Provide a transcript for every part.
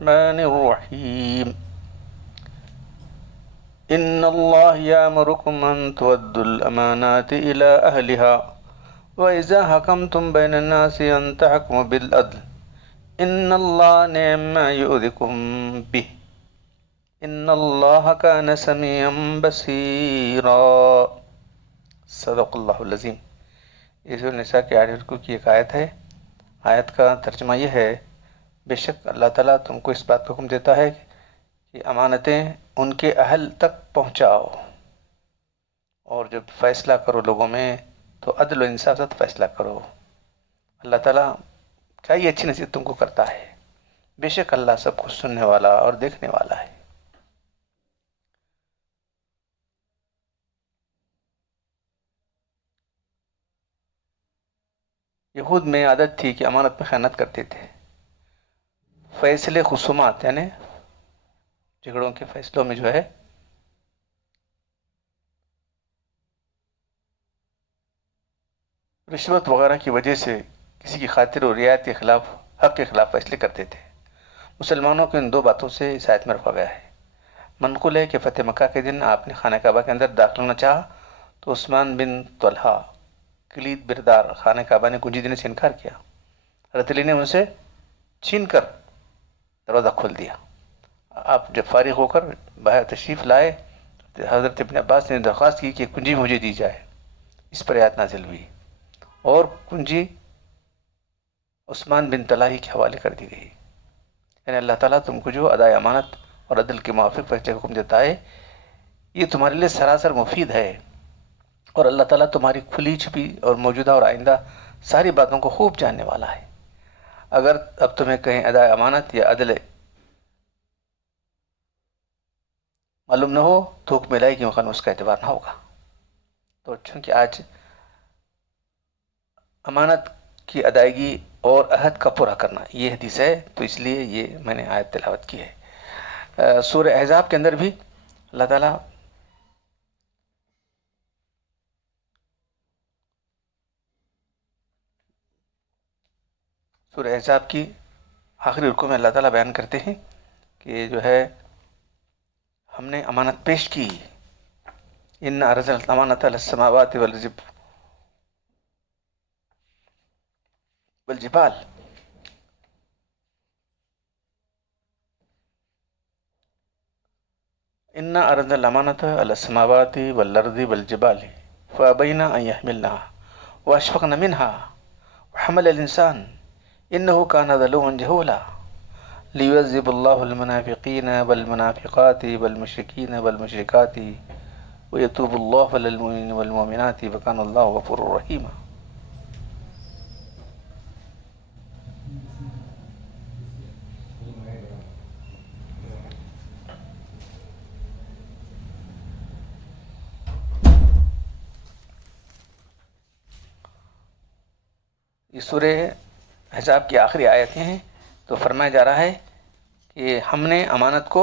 الرحمن الرحيم إن الله يأمركم أن تؤدوا الأمانات إلى أهلها وإذا حكمتم بين الناس أن تحكموا بالعدل إن الله نعم ما يؤذكم به إن الله كان سميعا بصيرا صدق اللہ العظیم۔ یہ سورۃ النساء کی آیت رکوع کی ایک آیت ہے۔ آیت کا ترجمہ یہ ہے، بے شک اللہ تعالیٰ تم کو اس بات کا حکم دیتا ہے کہ امانتیں ان کے اہل تک پہنچاؤ، اور جب فیصلہ کرو لوگوں میں تو عدل و انصاف سے فیصلہ کرو۔ اللہ تعالیٰ کیا یہ اچھی نصیحت تم کو کرتا ہے، بے شک اللہ سب کچھ سننے والا اور دیکھنے والا ہے۔ یہود میں عادت تھی کہ امانت میں خیانت کرتے تھے۔ فیصلے خصومات یعنی جھگڑوں کے فیصلوں میں جو ہے رشوت وغیرہ کی وجہ سے کسی کی خاطر و رعایت کے خلاف، حق کے خلاف فیصلے کرتے تھے۔ مسلمانوں کو ان دو باتوں سے اس آیت میں رکھا گیا ہے۔ منقول ہے کہ فتح مکہ کے دن آپ نے خانہ کعبہ کے اندر داخل ہونا چاہا تو عثمان بن طلحہ کلید بردار خانہ کعبہ نے کنجی دینے سے انکار کیا۔ حضرت علی نے ان سے چھین کر دروازہ کھول دیا۔ آپ جب فارغ ہو کر باہر تشریف لائے تو حضرت ابن عباس نے درخواست کی کہ کنجی مجھے دی جائے۔ اس پر آیت نازل ہوئی اور کنجی عثمان بن طلحہ کے حوالے کر دی گئی۔ یعنی اللہ تعالیٰ تم کو جو ادائے امانت اور عدل کے موافق فیصلے کا حکم دیتا ہے، یہ تمہارے لیے سراسر مفید ہے، اور اللہ تعالیٰ تمہاری کھلی چھپی اور موجودہ اور آئندہ ساری باتوں کو خوب جاننے والا ہے۔ اگر اب تمہیں کہیں ادائے امانت یا عدل معلوم نہ ہو تو حکم الہی کے مقام اس کا اعتبار نہ ہوگا۔ تو چونکہ آج امانت کی ادائیگی اور عہد کا پورا کرنا یہ حدیث ہے، تو اس لیے یہ میں نے آیت تلاوت کی ہے۔ سورہ احزاب کے اندر بھی اللہ تعالیٰ سورہ احزاب کی آخری رکوع میں اللہ تعالیٰ بیان کرتے ہیں کہ جو ہے ہم نے امانت پیش کی، ان عرضنا الامانۃ علی السماوات والجبال، ان عرضنا الامانۃ علی السماوات والارض والجبال فابین ان یحملنها واشفقن منها وحمل الانسان انه كان ظلوما جهولا ليعذب الله المنافقين والمنافقات والمشركين والمشركات ويتوب الله على المؤمنين والمؤمنات وكان الله غفورا رحيما۔ یہ سورہ احزاب کی آخری آیتیں ہیں، تو فرمایا جا رہا ہے کہ ہم نے امانت کو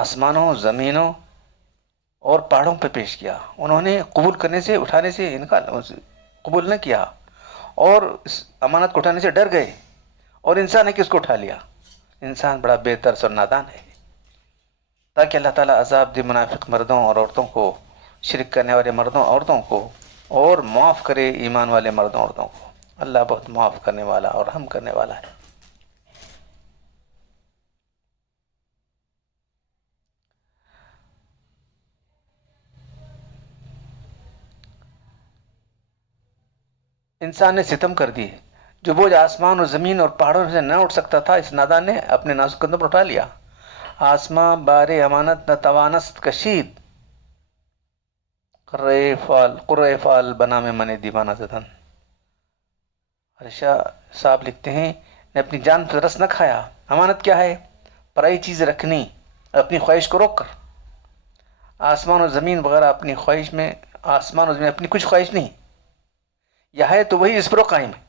آسمانوں، زمینوں اور پہاڑوں پہ پیش کیا، انہوں نے قبول کرنے سے، اٹھانے سے انکار، قبول نہ کیا، اور اس امانت کو اٹھانے سے ڈر گئے، اور انسان ہے کہ اس کو اٹھا لیا۔ انسان بڑا بے ترس اور نادان ہے، تاکہ اللہ تعالیٰ عذاب دے منافق مردوں اور عورتوں کو، شرک کرنے والے مردوں عورتوں کو، اور معاف کرے ایمان والے مردوں عورتوں کو۔ اللہ بہت معاف کرنے والا اور رحم کرنے والا ہے۔ انسان نے ستم کر دی، جو بوجھ آسمان اور زمین اور پہاڑوں سے نہ اٹھ سکتا تھا، اس نادان نے اپنے نازک کندھوں پر اٹھا لیا۔ آسماں بار امانت نہ توانست کشید، قرۂ فال بنا میں من دیوانہ زدن۔ شاہ صاحب لکھتے ہیں، نے اپنی جان پر رس نہ کھایا۔ امانت کیا ہے؟ پرائی چیز رکھنی اپنی خواہش کو روک کر۔ آسمان اور زمین وغیرہ اپنی خواہش میں، آسمان اور زمین اپنی کچھ خواہش نہیں، یہ ہے تو وہی اس پر قائم ہے۔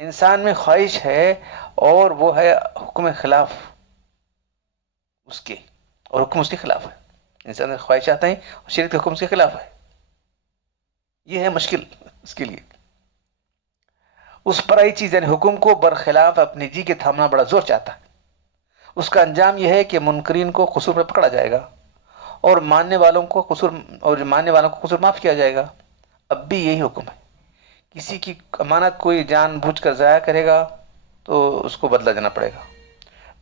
انسان میں خواہش ہے، اور وہ ہے حکم خلاف اس کے، اور حکم اس کے خلاف ہے۔ انسان میں خواہشات ہیں اور شریعت کے حکم اس کے خلاف ہے، یہ ہے مشکل اس کے لیے۔ اس پرائی چیز یعنی حکم کو برخلاف اپنی جی کے تھامنا بڑا زور چاہتا ہے. اس کا انجام یہ ہے کہ منکرین کو قصور میں پکڑا جائے گا اور ماننے والوں کو قصور معاف کیا جائے گا. اب بھی یہی حکم ہے. کسی کی امانت کوئی جان بوجھ کر ضائع کرے گا تو اس کو بدلہ دینا پڑے گا.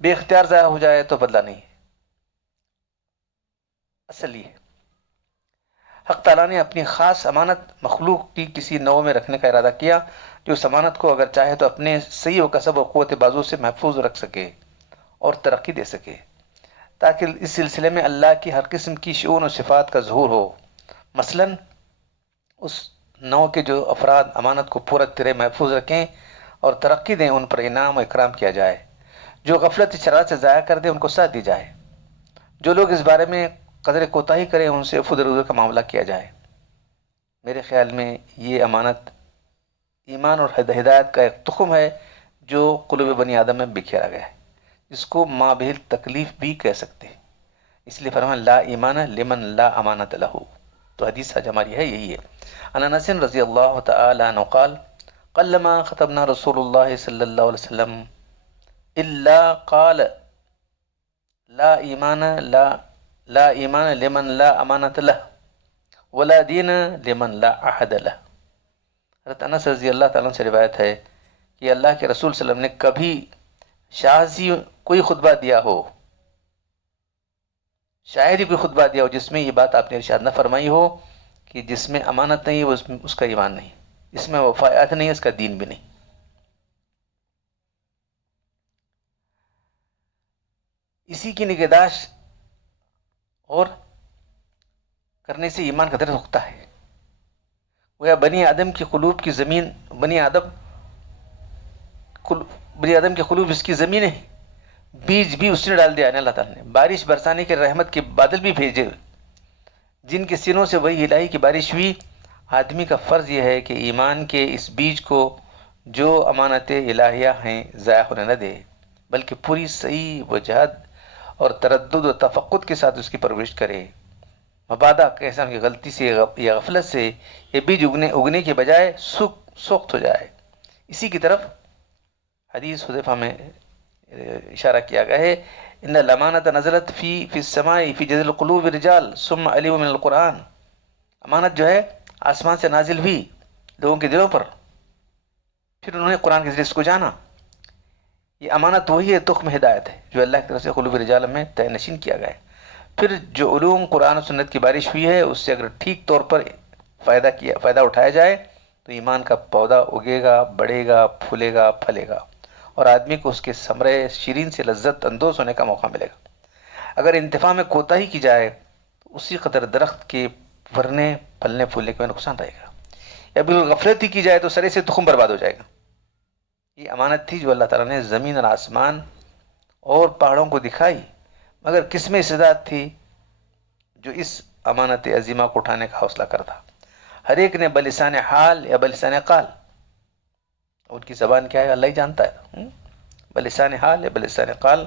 بے اختیار ضائع ہو جائے تو بدلہ نہیں ہے. اصل یہ حق تعالیٰ نے اپنی خاص امانت مخلوق کی کسی نوع میں رکھنے کا ارادہ کیا جو اس امانت کو اگر چاہے تو اپنے صحیح و کسب و قوت بازو سے محفوظ رکھ سکے اور ترقی دے سکے، تاکہ اس سلسلے میں اللہ کی ہر قسم کی شؤون و صفات کا ظہور ہو. مثلا اس نوع کے جو افراد امانت کو پورا طرح محفوظ رکھیں اور ترقی دیں، ان پر انعام و اکرام کیا جائے. جو غفلت شرارت سے ضائع کر دیں ان کو ساتھ دی جائے. جو لوگ اس بارے میں قدر کوتاہی کریں ان سے افد رضو کا معاملہ کیا جائے. میرے خیال میں یہ امانت ایمان اور ہدایت کا ایک تخم ہے جو قلوب بنی آدم میں بکھیرا گیا ہے، جس کو مابہل تکلیف بھی کہہ سکتے ہیں. اس لیے فرمان لا ایمان لمن لا امانت لہو. تو حدیث آج ہماری ہے یہی ہے. عن انس رضی اللہ تعالی عنہ قال قلما خطبنا رسول اللہ صلی اللہ علیہ وسلم الا قال لا ایمان لمن لا امانت لہ ولا دین لمن لا عہد لہ. حضرت انس رضی اللہ تعالیٰ سے روایت ہے کہ اللہ کے رسول صلی اللہ علیہ وسلم نے کبھی شاہزی کوئی خطبہ دیا ہو، شاید ہی کوئی خطبہ دیا ہو جس میں یہ بات آپ نے ارشاد نہ فرمائی ہو کہ جس میں امانت نہیں ہے اس کا ایمان نہیں، جس میں وفایات نہیں ہے اس کا دین بھی نہیں. اسی کی نگہداشت اور کرنے سے ایمان کا درجہ اٹھتا ہے. گویا بنی آدم کی قلوب کی زمین بنی آدم کے قلوب اس کی زمین ہے. بیج بھی اس نے ڈال دیا اللہ تعالیٰ نے. بارش برسانے کے رحمت کے بادل بھی بھیجے جن کے سینوں سے وہی الہی کی بارش ہوئی. آدمی کا فرض یہ ہے کہ ایمان کے اس بیج کو جو امانت الہیہ ہیں ضائع ہونے نہ دے، بلکہ پوری صحیح وجہت اور تردد و تفقد کے ساتھ اس کی پرورش کرے. مبادا کیسا کہ غلطی سے یا غفلت سے یہ بیج اگنے کے بجائے سوخت ہو جائے. اسی کی طرف حدیث حذیفہ میں اشارہ کیا گیا ہے ان الامانۃ نزلت فی السماء فی جذر القلوب الرجال ثم علموا من القرآن. امانت جو ہے آسمان سے نازل ہوئی لوگوں کے دلوں پر، پھر انہوں نے قرآن کے ذریعے اس کو جانا. یہ امانت وہی ہے تخم ہدایت ہے جو اللہ کی طرف سے قلوب الرجال میں طے نشین کیا گیا ہے. پھر جو علوم قرآن و سنت کی بارش ہوئی ہے اس سے اگر ٹھیک طور پر فائدہ اٹھایا جائے تو ایمان کا پودا اگے گا، بڑھے گا، پھولے گا، پھلے گا اور آدمی کو اس کے ثمرے شیرین سے لذت اندوز ہونے کا موقع ملے گا. اگر انتفاع میں کوتاہی کی جائے تو اسی قدر درخت کے ورنے پھلنے پھولنے کا نقصان رہے گا. یا بالکل غفلت ہی کی جائے تو سرے سے تخم برباد ہو جائے گا. یہ امانت تھی جو اللہ تعالیٰ نے زمین اور آسمان اور پہاڑوں کو دکھائی، مگر کس میں استعداد تھی جو اس امانت عظیمہ کو اٹھانے کا حوصلہ کرتا. ہر ایک نے بلسان حال یا بلسان قال، ان کی زبان کیا ہے اللہ ہی جانتا ہے، بلسان حال یا بلسان قال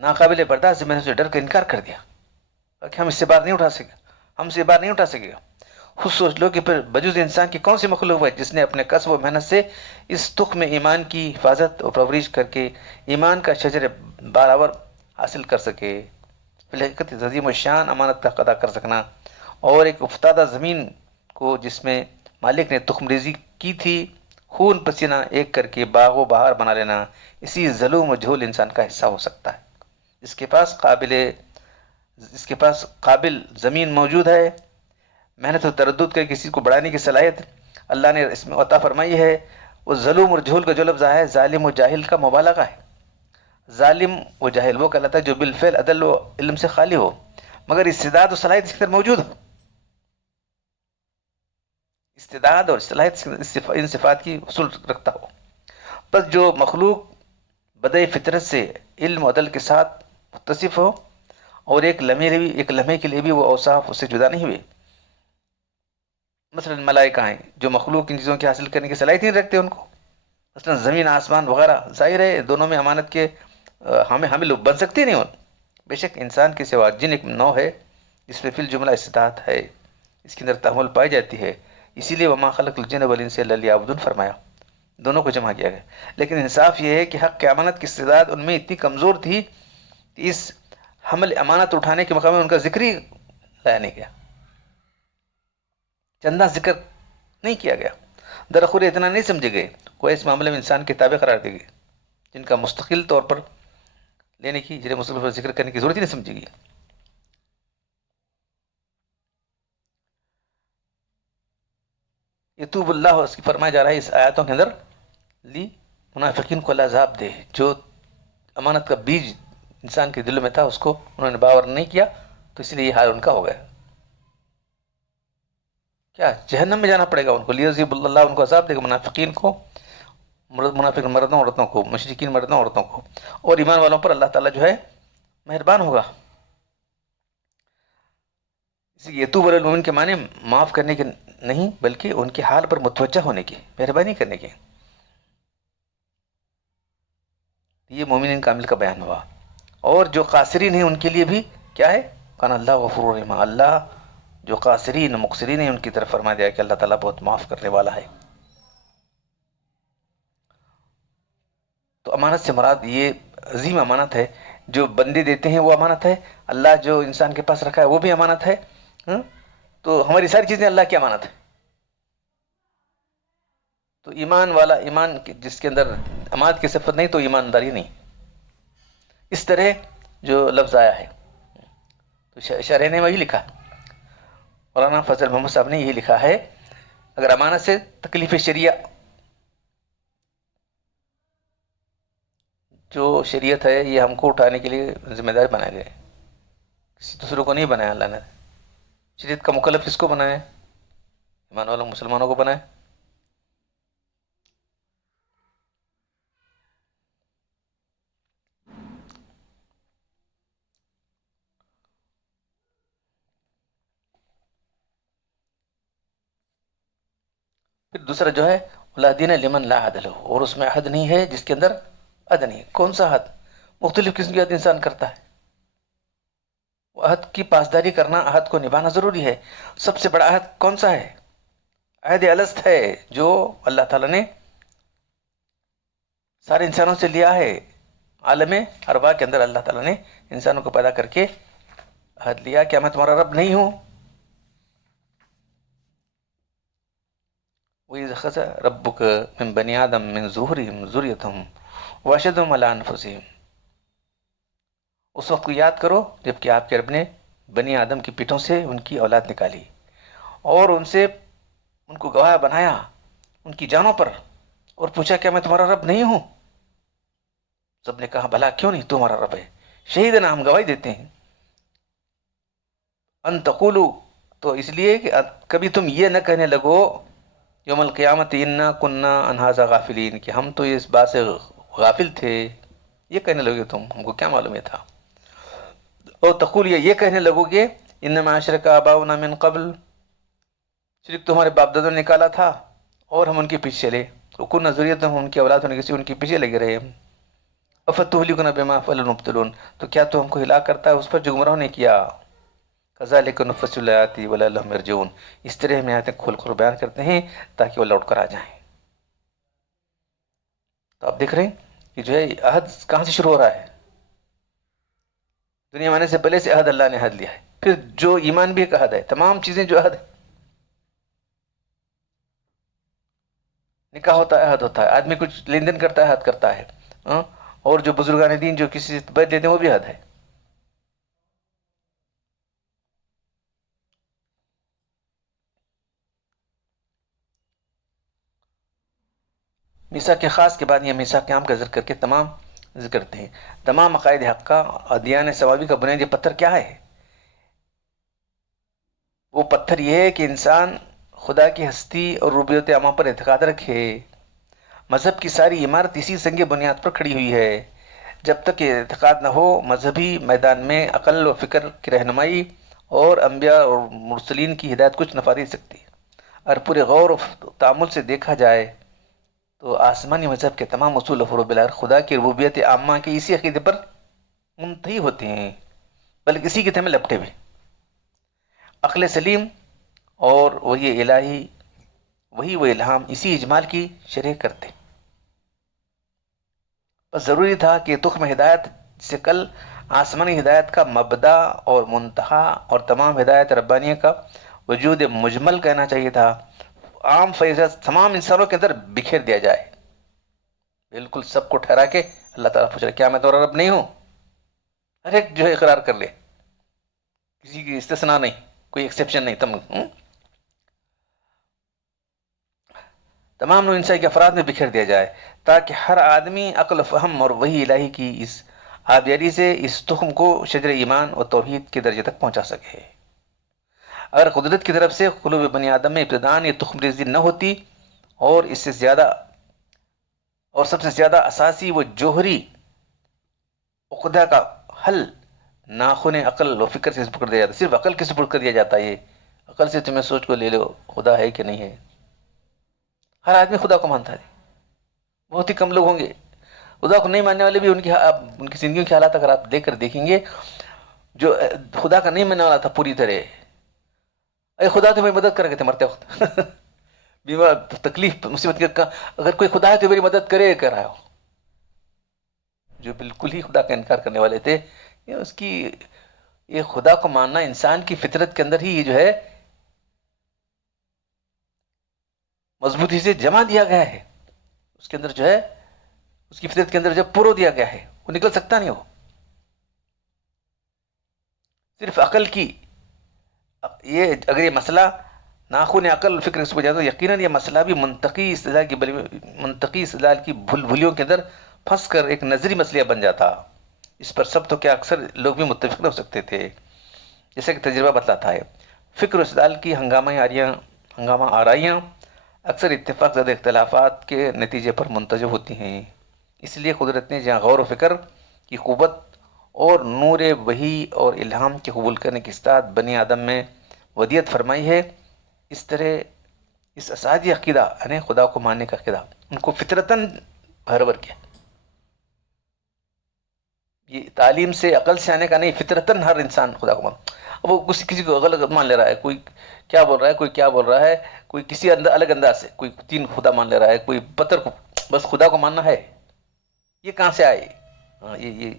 ناقابل برداشت میں نے اسے ڈر کر انکار کر دیا کہ ہم اس سے بار نہیں اٹھا سکے گا. خود سوچ لو کہ پھر بجوز انسان کی کون سی مخلوق ہے جس نے اپنے کسب و محنت سے اس تخم ایمان کی حفاظت اور پرورش کر کے ایمان کا شجر بارآور حاصل کر سکے. بالحقیقت عظیم و شان امانت کا ادا کر سکنا اور ایک افتادہ زمین کو جس میں مالک نے تخم ریزی کی تھی خون پسینہ ایک کر کے باغ و بہار بنا لینا، اسی ظلم و جھول انسان کا حصہ ہو سکتا ہے. اس کے پاس قابل زمین موجود ہے. محنت و تردد کر کسی کو بڑھانے کی صلاحیت اللہ نے اس میں عطا فرمائی ہے. وہ ظلم اور جھول کا جو لفظ ہے ظالم و جاہل کا مبالغہ ہے. ظالم و جاہل وہ کہلاتا ہے جو بالفعل عدل و علم سے خالی ہو مگر استعداد و صلاحیت اس کے اندر موجود ہو. استعداد اور صلاحیت ان صفات کی حصول رکھتا ہو. بس جو مخلوق بدء فطرت سے علم و عدل کے ساتھ متصف ہو اور ایک لمحے کے لیے بھی وہ اوصاف اس سے جدا نہیں ہوئے. مثلا ملائکہ ہیں جو مخلوق ان چیزوں کی حاصل کرنے کی صلاحیت نہیں رکھتے. ان کو مثلا زمین آسمان وغیرہ ظاہر ہے دونوں میں امانت کے حامل لوگ بن سکتے نہیں. بے شک انسان کے سوا جن ایک نوع ہے جس پہ فی الجملہ استطاعت ہے اس کے اندر تحمل پائی جاتی ہے. اسی لیے وما خلق الجن والانس الا لیعبدون فرمایا، دونوں کو جمع کیا گیا. لیکن انصاف یہ ہے کہ حق کی امانت کی استعداد ان میں اتنی کمزور تھی کہ اس حمل امانت اٹھانے کے مقام میں ان کا ذکر ہی لایا نہیں گیا، چندہ ذکر نہیں کیا گیا. درخور اتنا نہیں سمجھے گئے، کوئی اس معاملے میں انسان کے تابع قرار دے گئے جن کا مستقل طور پر لینے کی، جنہیں مستقل پر ذکر کرنے کی ضرورت ہی نہیں سمجھی گئی. یتوب اللہ، اس کی فرمایا جا رہا ہے اس آیاتوں کے اندر، لی منافقین کو اللہ عذاب دے. جو امانت کا بیج انسان کے دل میں تھا اس کو انہوں نے باور نہیں کیا، تو اس لیے یہ حال ان کا ہو گیا. کیا جہنم میں جانا پڑے گا ان کو. لیعذب اللہ، ان کو عذاب دے گا منافقین کو، منافق مردوں عورتوں کو، مشرکین مردوں عورتوں کو. اور ایمان والوں پر اللہ تعالیٰ جو ہے مہربان ہوگا. اس لیے یتوب علی المؤمن کے معنی معاف کرنے کے نہیں، بلکہ ان کے حال پر متوجہ ہونے کی، مہربانی کرنے کی. یہ مومنین کامل کا بیان ہوا. اور جو قاصرین ہیں ان کے لیے بھی کیا ہے، کان اللہ غفور رحیم، اللہ جو قاصرین مقصرین ہیں ان کی طرف فرما دیا کہ اللہ تعالیٰ بہت معاف کرنے والا ہے. تو امانت سے مراد یہ عظیم امانت ہے جو بندے دیتے ہیں، وہ امانت ہے. اللہ جو انسان کے پاس رکھا ہے وہ بھی امانت ہے. تو ہماری ساری چیزیں اللہ کی امانت ہے. تو ایمان والا، ایمان جس کے اندر امانت کی صفت نہیں تو ایمانداری نہیں. اس طرح جو لفظ آیا ہے تو شرح نے وہی لکھا، مولانا فضل محمد صاحب نے یہی لکھا ہے، اگر امانت سے تکلیف شریعہ، جو شریعت ہے یہ ہم کو اٹھانے کے لیے ذمہ دار بنائے گئے، کسی دوسروں کو نہیں بنایا اللہ نے. شریعت کا مکلف کس کو بنایا؟ ایمان والوں مسلمانوں کو بنایا. پھر دوسرا جو ہے لا دین لمن لا عہد لہ، اور اس میں عہد نہیں ہے جس کے اندر عہد نہیں. کون سا عہد؟ مختلف قسم کی عہد انسان کرتا ہے. وہ عہد کی پاسداری کرنا، عہد کو نبھانا ضروری ہے. سب سے بڑا عہد کون سا ہے؟ عہد الست ہے، جو اللہ تعالیٰ نے سارے انسانوں سے لیا ہے. عالم ارواح کے اندر اللہ تعالیٰ نے انسانوں کو پیدا کر کے عہد لیا کہ میں تمہارا رب نہیں ہوں. وَإِذْ أَخَذَ رَبُّكَ مِنْ بَنِي آدَمَ مِنْ ظُهُورِهِمْ ذُرِّيَّتَهُمْ وَأَشْهَدَهُمْ عَلَىٰ أَنفُسِهِمْ. اس وقت کو یاد کرو جبکہ آپ کے رب نے بنی آدم کی پیٹھوں سے ان کی اولاد نکالی اور ان سے ان کو گواہ بنایا ان کی جانوں پر، اور پوچھا کہ میں تمہارا رب نہیں ہوں؟ سب نے کہا بھلا کیوں نہیں، تمہارا رب ہے. شہیدنا، ہم گواہی دیتے ہیں. ان تقولوا، تو اس لیے کہ کبھی تم یہ نہ کہنے لگو یوم القیامت انا کننا عن ھذا غافلین، کہ ہم تو اس بات سے غافل تھے. یہ کہنے لگے تم، ہم کو کیا معلوم یہ تھا. اور تقول، یہ کہنے لگو گے انما اشرک آباؤنا من قبل، شرک تمہارے باپ دادوں نے نکالا تھا اور ہم ان کے پیچھے چلے. کن ذریۃ، ہم ان کی اولاد ہونے کی ان کے پیچھے لگے رہے. افتہلکنا بما فعل المبطلون، تو کیا تو ہم کو ہلاک کرتا ہے اس پر جو گمراہوں نے کیا. کذالک نفصل الآیات ولعلہم یرجعون، اس طرح ہم آیتیں کھول کھول بیان کرتے ہیں تاکہ وہ لوٹ کر آ جائیں. تو آپ دیکھ رہے ہیں کہ جو ہے عہد کہاں سے شروع ہو رہا ہے. دنیا میں آنے سے پہلے سے عہد اللہ نے عہد لیا ہے. پھر جو ایمان بھی ایک عہد ہے، تمام چیزیں جو عہد ہے. نکاح ہوتا ہے عہد ہوتا ہے، آدمی کچھ لین دین کرتا ہے عہد کرتا ہے. اور جو بزرگان دین جو کسی سے بیعت لیتے ہیں وہ بھی عہد ہے. میثاق خاص کے بعد یہ میثاق عام کا ذکر کر کے تمام ذکر کرتے ہیں. تمام عقائد حق کا، ادیان ثوابی کا بنیادی پتھر کیا ہے؟ وہ پتھر یہ ہے کہ انسان خدا کی ہستی اور ربوبیت عامہ پر اعتقاد رکھے. مذہب کی ساری عمارت اسی سنگ بنیاد پر کھڑی ہوئی ہے. جب تک یہ اعتقاد نہ ہو، مذہبی میدان میں عقل و فکر کی رہنمائی اور انبیاء اور مرسلین کی ہدایت کچھ نفع دے سکتی. اور پورے غور و تأمل سے دیکھا جائے تو آسمانی مذہب کے تمام اصول و فروع بالآخر خدا کی ربوبیت عامہ کے اسی عقیدے پر منتہی ہوتے ہیں، بلکہ اسی کے تھے میں لپٹے ہوئے. عقل سلیم اور وہی الہی، وہی وہ الہام اسی اجمال کی شرح کرتے. بس ضروری تھا کہ تخم ہدایت سے کل آسمانی ہدایت کا مبدا اور منتہا اور تمام ہدایت ربانیہ کا وجود مجمل کہنا چاہیے تھا، عام فیض تمام انسانوں کے اندر بکھیر دیا جائے. بالکل سب کو ٹھہرا کے اللہ تعالیٰ پوچھ رہا کیا میں تمہارا رب نہیں ہوں؟ ہر ایک جو ہے اقرار کر لے، کسی کی استثناء نہیں، کوئی ایکسیپشن نہیں. تمام نوع انسان کے افراد میں بکھیر دیا جائے تاکہ ہر آدمی عقل و فہم اور وہی الہی کی اس آبیاری سے اس تخم کو شجر ایمان و توحید کے درجے تک پہنچا سکے. اگر قدرت کی طرف سے قلوب بنی آدم میں ابتدان یہ تخم ریزی نہ ہوتی، اور اس سے زیادہ اور سب سے زیادہ اساسی وہ جوہری عقدہ کا حل ناخن عقل و فکر سے سپرد کر دیا جاتا، صرف عقل کے سپرد کر دیا جاتا ہے. یہ عقل سے تمہیں سوچ کو لے لو خدا ہے کہ نہیں ہے. ہر آدمی خدا کو مانتا ہے، بہت ہی کم لوگ ہوں گے خدا کو نہیں ماننے والے بھی. ان کی زندگیوں کے حالات اگر آپ دیکھ کر دیکھیں گے، جو خدا کا نہیں ماننے والا تھا پوری طرح، اے خدا تمہیں مدد کر کے تھے مرتے وقت بیمار تکلیف مصیبت کا، اگر کوئی خدا ہے تو میری مدد کرے کر رہا ہو. جو بالکل ہی خدا کا انکار کرنے والے تھے، اس کی یہ خدا کو ماننا انسان کی فطرت کے اندر ہی یہ جو ہے مضبوطی سے جمع دیا گیا ہے. اس کے اندر جو ہے اس کی فطرت کے اندر جو پرو دیا گیا ہے، وہ نکل سکتا نہیں. وہ صرف عقل کی یہ اگر یہ مسئلہ ناخن عقل فکر سے جاتا تو یقیناً یہ مسئلہ بھی منطقی استدلال کی بھلیوں کے اندر پھنس کر ایک نظری مسئلہ بن جاتا. اس پر سب تو کیا اکثر لوگ بھی متفق نہ ہو سکتے تھے، جیسے کہ تجربہ بتلاتا ہے. فکر و استدلال کی ہنگامہ آرائیاں اکثر اتفاق زدہ اختلافات کے نتیجے پر منتجب ہوتی ہیں. اس لیے قدرت نے جہاں غور و فکر کی قوت اور نور وحی اور الہام کے قبول کرنے کی استعداد بنی آدم میں ودیت فرمائی ہے، اس طرح اس اساسی عقیدہ یعنی خدا کو ماننے کا عقیدہ ان کو فطرتاً بھرور کیا. یہ تعلیم سے عقل سے آنے کا نہیں، فطرتاً ہر انسان خدا کو مان. اب وہ کسی کو غلط مان لے رہا ہے، کوئی کیا بول رہا ہے، کوئی کیا بول رہا ہے، کوئی کسی الگ انداز سے، کوئی تین خدا مان لے رہا ہے، کوئی پتھر کو بس خدا کو ماننا ہے. یہ کہاں سے آئے؟ یہ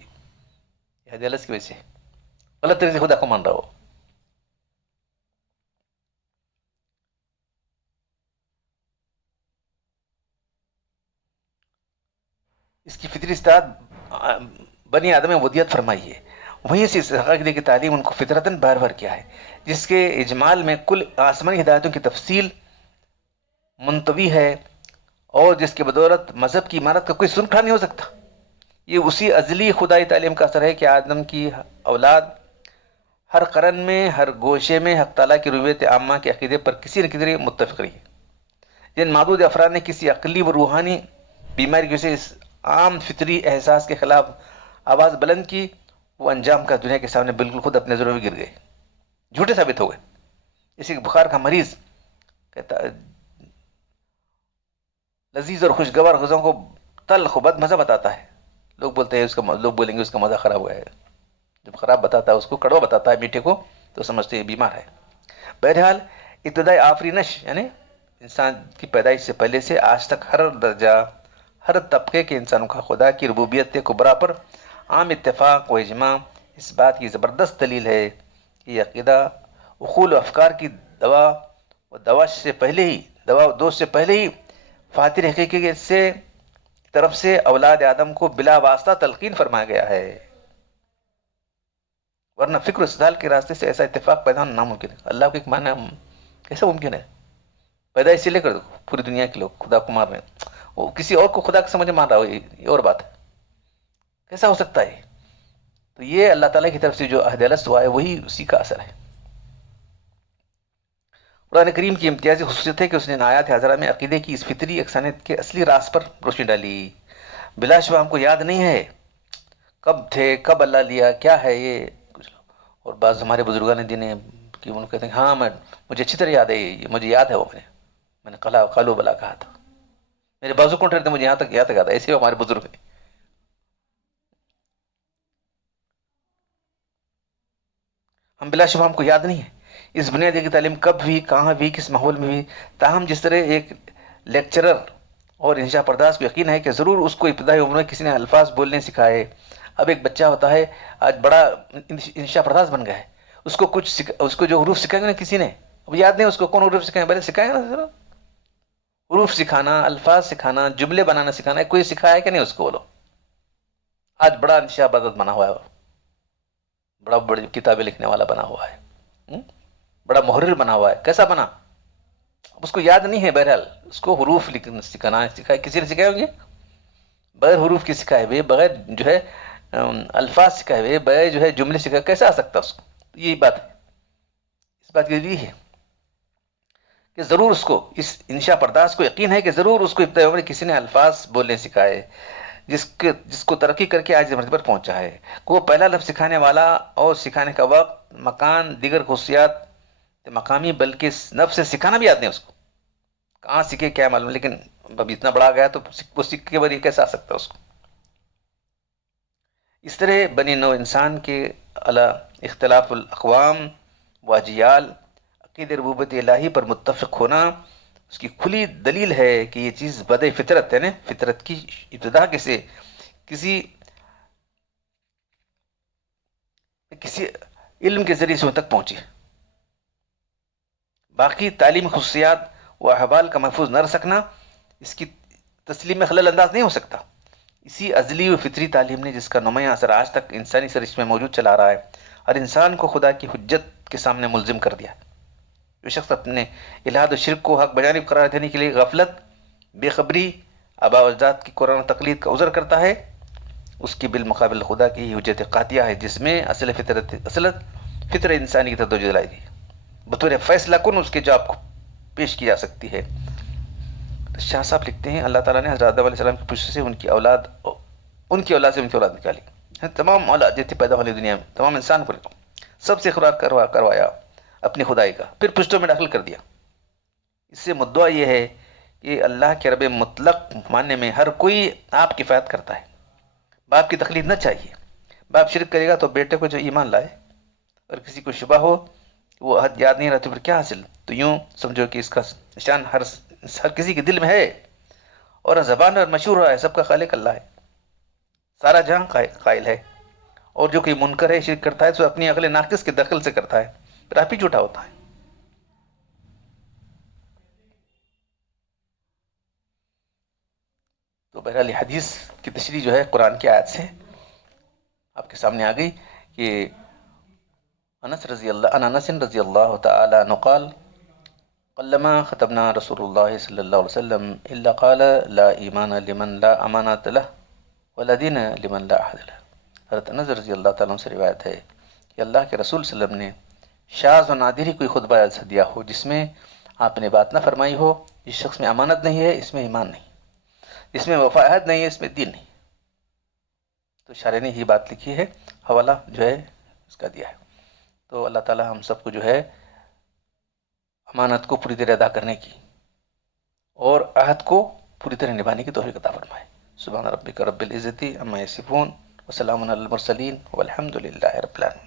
حدیث کی وجہ سے غلط طریقے سے خدا کو مان رہا ہو. اس کی فطری استعداد بنی آدم میں ودیت فرمائی ہے. وہیں سے اس عقیدے کی تعلیم ان کو فطرتاً بار بار کیا ہے، جس کے اجمال میں کل آسمانی ہدایتوں کی تفصیل منطوی ہے، اور جس کے بدولت مذہب کی عمارت کا کوئی سنکھڑا نہیں ہو سکتا. یہ اسی ازلی خدائی تعلیم کا اثر ہے کہ آدم کی اولاد ہر قرن میں ہر گوشے میں حق تعالیٰ کی ربوبیت عامہ کے عقیدے پر کسی نہ کسی طرح متفق رہی ہے. جن معدود افراد نے کسی عقلی و روحانی بیماری کی وجہ سے اس عام فطری احساس کے خلاف آواز بلند کی، وہ انجام کا دنیا کے سامنے بالکل خود اپنے ضرور گر گئے، جھوٹے ثابت ہو گئے. جیسے کہ بخار کا مریض کہتا لذیذ اور خوشگوار غذاؤں کو تلخ و بد مزہ بتاتا ہے. لوگ بولتے ہیں لوگ بولیں گے اس کا مزہ خراب ہوا ہے. جب خراب بتاتا ہے، اس کو کڑوا بتاتا ہے میٹھے کو، تو سمجھتے ہیں بیمار ہے. بہرحال ابتدائی آفرینش یعنی انسان کی پیدائش سے پہلے سے آج تک ہر درجہ ہر طبقے کے انسانوں کا خدا کی ربوبیت کبریٰ پر عام اتفاق و اجماع اس بات کی زبردست دلیل ہے کہ یہ عقیدہ اصول و افکار کی دوا سے پہلے ہی فاتر حقیقی سے طرف سے اولاد آدم کو بلا واسطہ تلقین فرمایا گیا ہے. ورنہ فکر و استدلال کے راستے سے ایسا اتفاق پیدا ہونا ناممکن ہے. اللہ کو ایک معنی کیسا ممکن ہے؟ پیدائش سے لے کر پوری دنیا کے لوگ خدا کو مار رہے ہیں، وہ کسی اور کو خدا کے سمجھ مار رہا ہو، یہ اور بات ہے. کیسا ہو سکتا ہے؟ تو یہ اللہ تعالیٰ کی طرف سے جو عہد الست ہوا ہے وہی اسی کا اثر ہے. قرآن کریم کی امتیازی خصوصیت ہے کہ اس نے آیات حاضرہ میں عقیدے کی اس فطری یکسانیت کے اصلی راز پر روشنی ڈالی. بلا شبہ ہم کو یاد نہیں ہے کب تھے، کب اللہ لیا، کیا ہے یہ. اور بعض ہمارے بزرگان دین کہ انہوں کہتے ہیں ہاں مجھے اچھی طرح یاد ہے، مجھے یاد ہے، وہ میں نے قالو بلا کہا تھا، میرے بازو کون ٹھہرتے، مجھے یہاں تک یاد تھا. ایسے ہمارے بزرگ ہیں. ہم بلا شبہ ہم کو یاد نہیں ہے اس بنیادی کی تعلیم کب بھی، کہاں بھی، کس ماحول میں بھی. تاہم جس طرح ایک لیکچرر اور انشاء پرداز کو یقین ہے کہ ضرور اس کو ابتدائی عمر میں کسی نے الفاظ بولنے سکھائے. اب ایک بچہ ہوتا ہے آج بڑا انشاء پرداز بن گیا ہے، اس کو اس کو جو حروف سکھائے گا نا کسی نے، اب یاد نہیں اس کو کون حروف سکھائے، پہلے سکھائے گا نا ضرور. حروف سکھانا، الفاظ سکھانا، جملے بنانا سکھانا، کوئی سکھایا کہ نہیں اس کو بولو. آج بڑا انشاء پرداز بنا ہوا ہے، بڑا بڑی کتابیں لکھنے والا بنا ہوا ہے، بڑا محرر بنا ہوا ہے. کیسا بنا اس کو یاد نہیں ہے. بہرحال اس کو حروف سکھانا سکھائے، کسی نے سکھائے ہوں گے بغیر حروف کی سکھائے ہوئے، بغیر جو ہے الفاظ سکھائے ہوئے، بغیر جو ہے جملے سکھائے، کیسے آ سکتا اس کو. یہی بات ہے. اس بات کی یہ ہے کہ ضرور اس کو، اس انشاء پرداز کو یقین ہے کہ ضرور اس کو ابتدائی عمر کسی نے الفاظ بولنے سکھائے، جس کو ترقی کر کے آج اس مرتبے پر پہنچا ہے. وہ پہلا لفظ سکھانے والا اور سکھانے کا وقت، مکان، دیگر خصوصیات مقامی، بلکہ نفس سے سکھانا بھی یاد نہیں اس کو. کہاں سیکھے کیا معلوم، لیکن اب اتنا بڑا گیا تو وہ سیکھ کے بری کیسے آ سکتا اس کو. اس طرح بنی نوع انسان کے علی اختلاف الاقوام و اجیال عقید ربوبیت الہی پر متفق ہونا اس کی کھلی دلیل ہے کہ یہ چیز بد فطرت ہے نا. فطرت کی ابتدا کسی علم کے ذریعے سے ان تک پہنچی. باقی تعلیم خصوصیات و احوال کا محفوظ نہ رہ سکنا اس کی تسلیم میں خلل انداز نہیں ہو سکتا. اسی ازلی و فطری تعلیم نے جس کا نمایاں اثر آج تک انسانی سرشت میں موجود چلا رہا ہے اور انسان کو خدا کی حجت کے سامنے ملزم کر دیا. جو شخص اپنے الہاد و شرک کو حق بجانب قرار دینے کے لیے غفلت، بے خبری، آباء و اجداد کی قرآن و تقلید کا عذر کرتا ہے، اس کی بالمقابل خدا کی حجت قاطعہ ہے جس میں اصل فطر انسانی کی تدوج دلائی گئی، بطور فیصلہ کن اس کے جواب کو پیش کی جا سکتی ہے. شاہ صاحب لکھتے ہیں اللہ تعالیٰ نے حضرت آدم علیہ السلام کی پشت سے ان کی اولاد سے ان کی اولاد نکالی. تمام اولاد جتنی پیدا ہونے دنیا میں تمام انسان کو سب سے اقرار کروایا اپنی خدائی کا، پھر پشتوں میں داخل کر دیا. اس سے مدعا یہ ہے کہ اللہ کے رب مطلق ماننے میں ہر کوئی آپ کفایت کرتا ہے. باپ کی تقلید نہ چاہیے. باپ شرک کرے گا تو بیٹے کو جو ایمان لائے، اور کسی کو شبہ ہو وہ حد یاد نہیں رہتی پھر کیا حاصل. تو یوں سمجھو کہ اس کا نشان ہر کسی کے دل میں ہے اور زبان پر مشہور رہا ہے. سب کا خالق اللہ ہے، سارا جہاں قائل ہے. اور جو کوئی منکر ہے، شرک کرتا ہے تو اپنی عقل ناقص کے دخل سے کرتا ہے، پھر آپ ہی جھوٹا ہوتا ہے. تو بہرحال یہ حدیث کی تشریح جو ہے قرآن کی آیت سے آپ کے سامنے آ گئی کہ انس رضی اللہ تعالی عنہ قال قلما ختمنا رسول اللہ صلی اللہ علیہ وسلم الا قال لا ایمان لمن لا امانت له ولا دین لمن لا عہد له. حضرت انس رضی اللہ تعالیٰ عنہ سے روایت ہے کہ اللہ کے رسول صلی اللہ علیہ وسلم نے شاذ و نادر ہی کوئی خطبہ دیا ہو جس میں آپ نے بات نہ فرمائی ہو، جس شخص میں امانت نہیں ہے اس میں ایمان نہیں، اس میں وفا عہد نہیں ہے اس میں دین نہیں. تو شارح نے ہی بات لکھی ہے، حوالہ جو ہے اس کا دیا ہے. تو اللہ تعالیٰ ہم سب کو جو ہے امانت کو پوری طرح ادا کرنے کی اور عہد کو پوری طرح نبھانے کی توفیق عطا فرمائے. سبحان ربک رب العزت عما یصفون وسلام علی المرسلین والحمد للہ رب العالمین.